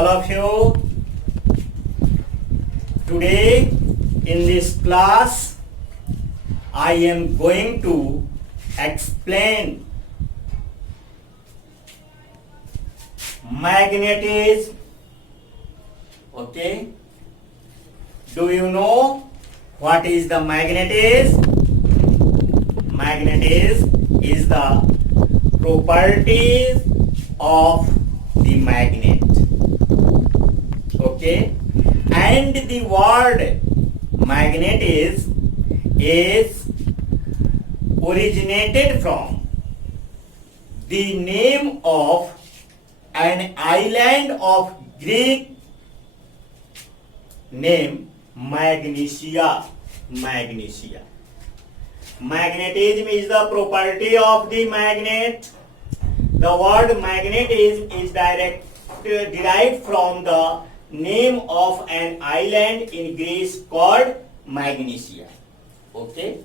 all of you. Today in this class I am going to explain magnetism. Okay, do you know what is the magnetism? Magnetism is the properties of the magnet. Okay, and the word magnetism is originated from the name of an island of Greek name Magnesia. Magnesia. Magnetism is the property of the magnet. The word magnetism is derived from the name of an island in Greece called Magnesia. Okay.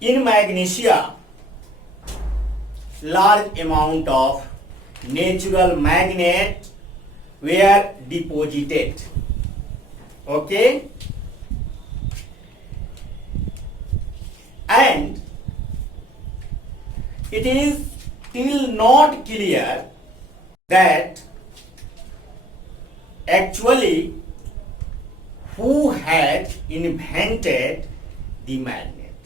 In Magnesia, large amount of natural magnet were deposited. Okay. And it is still not clear that actually who had invented the magnet.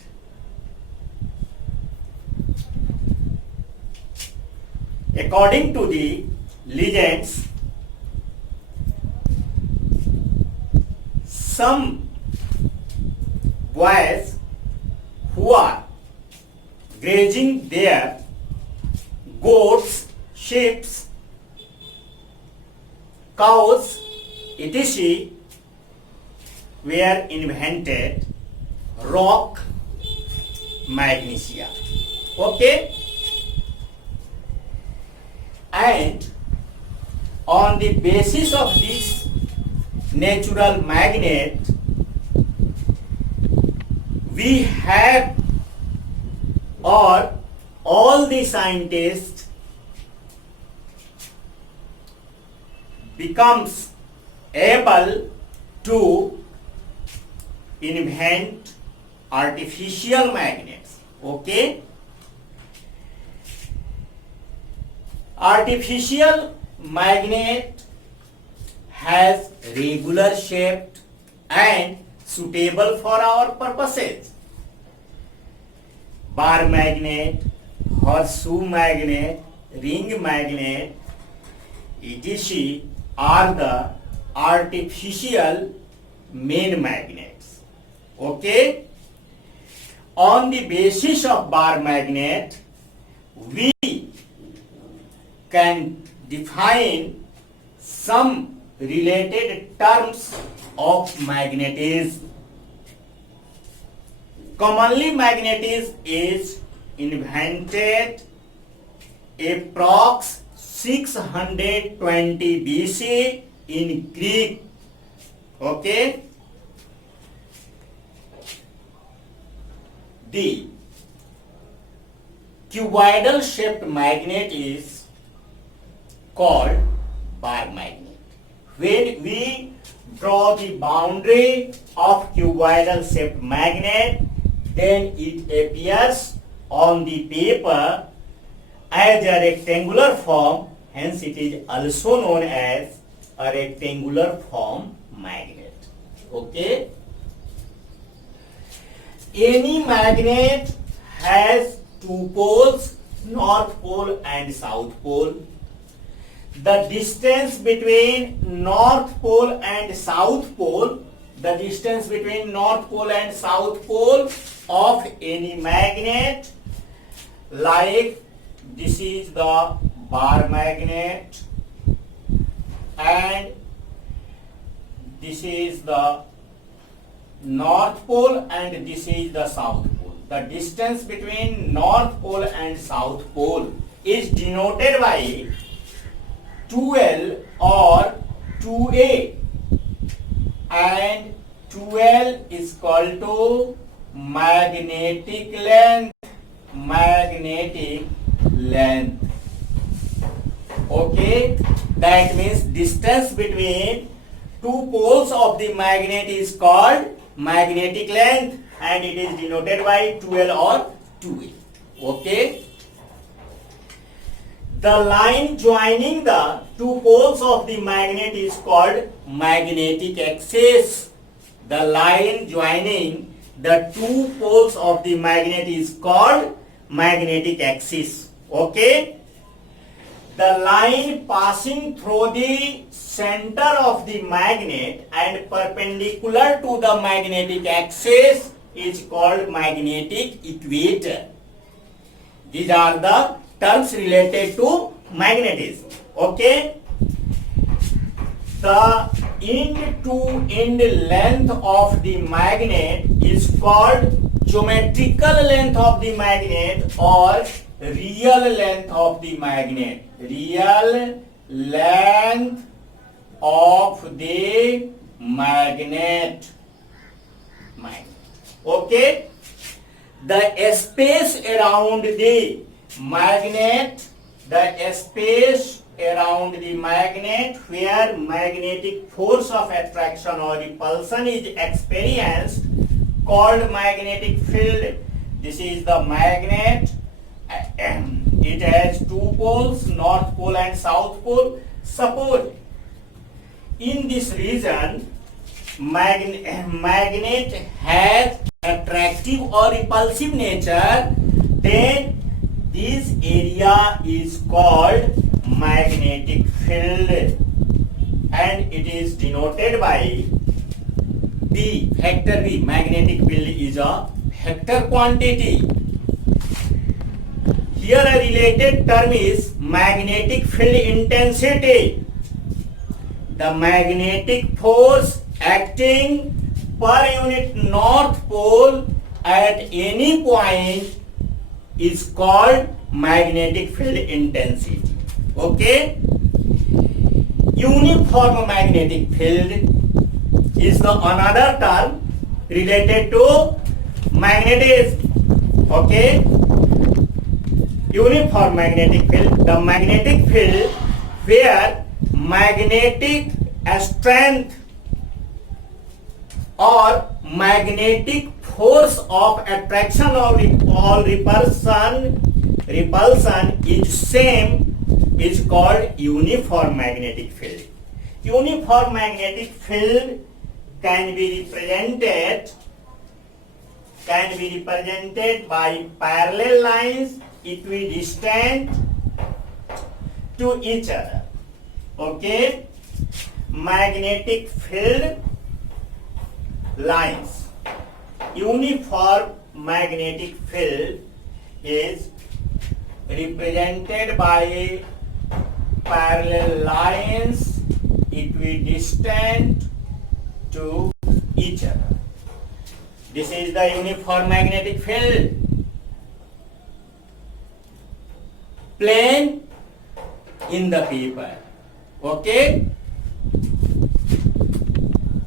According to the legends, some boys who are grazing their goats, sheep, cows, etc. were invented rock magnesia. Okay, and on the basis of this natural magnet, we have, or all the scientists becomes able to invent artificial magnets. Okay, artificial magnet has regular shape and suitable for our purposes. Bar magnet, horseshoe magnet, ring magnet, etc. are the artificial main magnets. Okay, on the basis of bar magnet, we can define some related terms of magnetism. Commonly, magnetism is invented approx 620 BC in Greek. Okay, the cuboidal shaped magnet is called bar magnet. When we draw the boundary of cuboidal shaped magnet, then it appears on the paper as a rectangular form, hence it is also known as a rectangular form magnet. Okay, any magnet has two poles, north pole and south pole. The distance between north pole and south pole, the distance between north pole and south pole of any magnet, like this is the bar magnet and this is the north pole and this is the south pole. The distance between north pole and south pole is denoted by 2L or 2A, and 2L is equal to magnetic length. Okay, that means distance between two poles of the magnet is called magnetic length, and it is denoted by 2L or 2A. Okay. The line joining the two poles of the magnet is called magnetic axis. The line joining the two poles of the magnet is called magnetic axis. Okay. The line passing through the center of the magnet and perpendicular to the magnetic axis is called magnetic equator. These are the terms related to magnetism. Okay. The end-to-end length of the magnet is called geometrical length of the magnet or real length of the magnet. Real length of the magnet. Okay. The space around the magnet, where magnetic force of attraction or repulsion is experienced, called magnetic field. This is the magnet. It has two poles, north pole and south pole. Suppose in this region magnet has attractive or repulsive nature, then this area is called magnetic field, and it is denoted by B, factor B. Magnetic field is a vector quantity. Here a related term is magnetic field intensity. The magnetic force acting per unit north pole at any point is called magnetic field intensity. Okay. Uniform magnetic field is the another term related to magnetism. Okay. Uniform magnetic field, the magnetic field where magnetic strength or magnetic force of attraction or repulsion is same is called uniform magnetic field. Uniform magnetic field can be represented by parallel lines equidistant to each other. Okay. Magnetic field lines. Uniform magnetic field is represented by parallel lines equidistant to each other. This is the uniform magnetic field. Plain in the paper. Okay.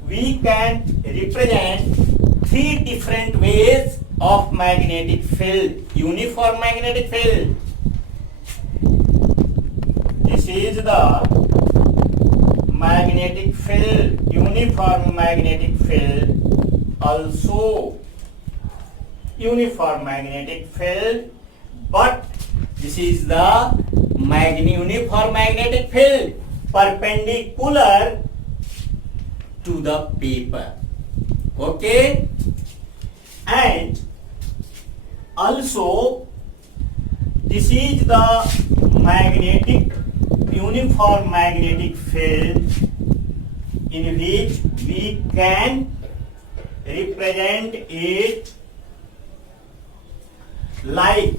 We can represent three different ways of magnetic field. Uniform magnetic field. This is the magnetic field, uniform magnetic field. Also uniform magnetic field, but this is the uniform magnetic field perpendicular to the paper. Okay. And also this is the uniform magnetic field in which we can represent it like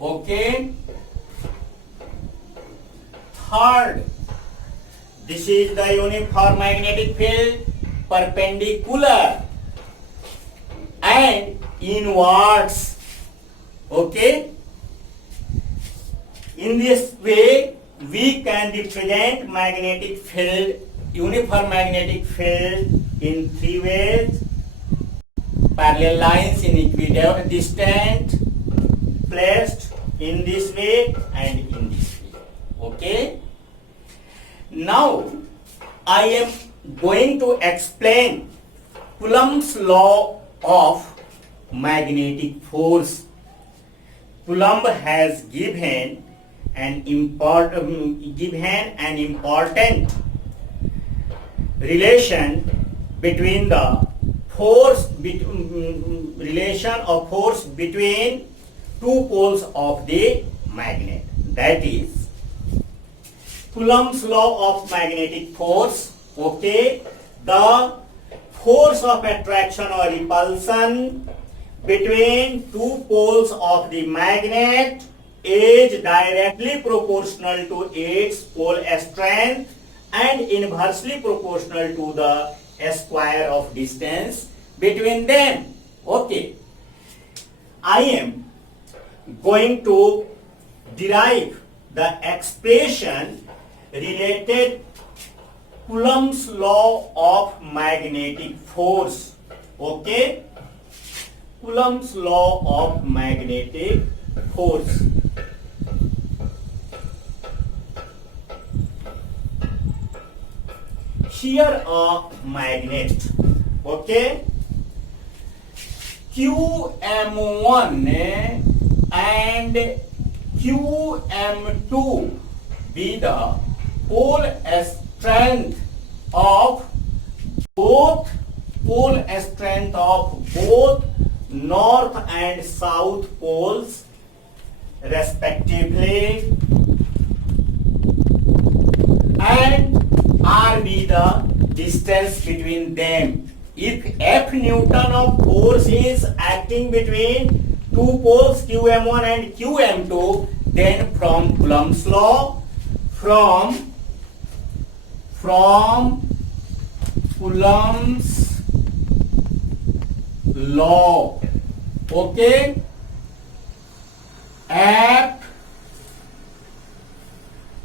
okay. Third, this is the uniform magnetic field perpendicular and inwards. Okay. In this way we can represent magnetic field uniform magnetic field in three ways: parallel lines in equidistant placed in this way and in this way. Okay. Now I am going to explain Coulomb's law of magnetic force. Coulomb has given an important relation between the relation of force between two poles of the magnet. That is Coulomb's law of magnetic force. Okay, the force of attraction or repulsion between two poles of the magnet is directly proportional to its pole strength and inversely proportional to the square of distance between them. Okay, I am going to derive the expression related Coulomb's law of magnetic force. Okay, Coulomb's law of magnetic force. Here a magnet. Okay, QM1 and QM2 be the pole strength of both north and south poles respectively, and R be the distance between them. If F Newton of force is acting between two poles QM1 and QM2, then from Coulomb's law, from Coulomb's law, okay, F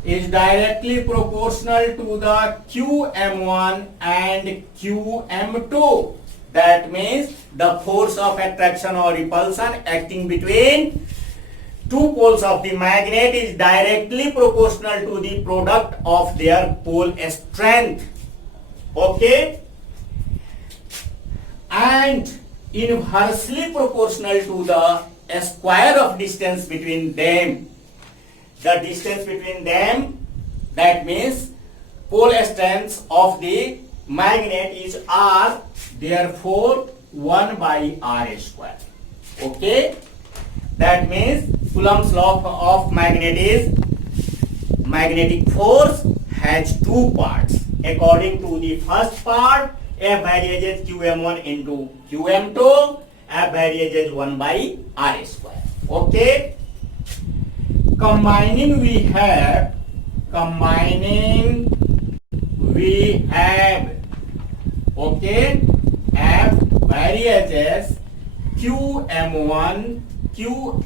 is directly proportional to the QM1 and QM2. That means the force of attraction or repulsion acting between two poles of the magnet is directly proportional to the product of their pole strength. Okay, and inversely proportional to the square of distance between them. The distance between them, that means pole strength of the magnet is R, therefore 1 by R square. Okay, that means Coulomb's law of magnet is magnetic force has two parts. According to the first part, F varies QM1 into QM2, F varies 1 by R square. Okay, combining we have okay, F varies QM1 into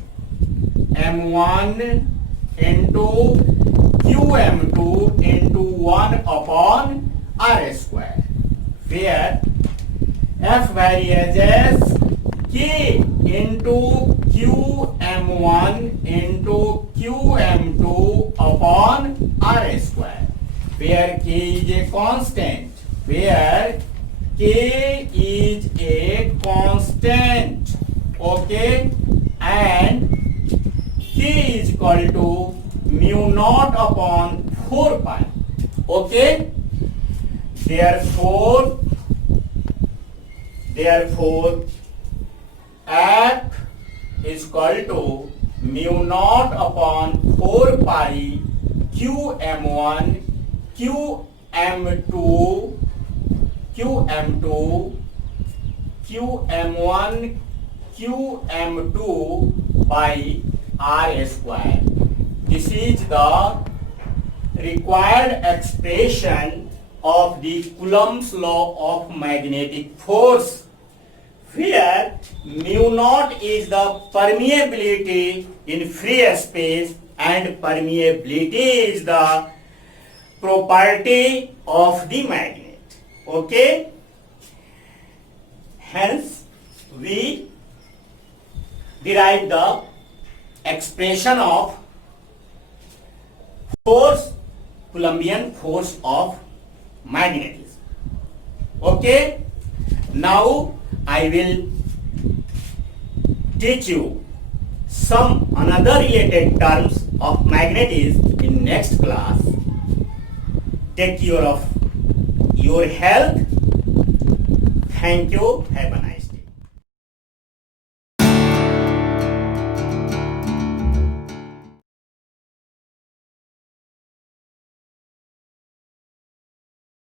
QM2 into 1 upon R square, where F varies K into QM1 into QM2 upon R square, where K is a constant, okay, and K is equal to mu naught upon 4 pi. Okay, therefore F is equal to mu naught upon 4 pi QM1 QM2 by R square. This is the required expression of the Coulomb's law of magnetic force, where mu naught is the permeability in free space and permeability is the property of the magnet. Okay, hence we derive the expression of force, Coulombian force of magnetism. Okay, now I will teach you some another related terms of magnetism in next class. Take care of your health. Thank you. Have a nice day.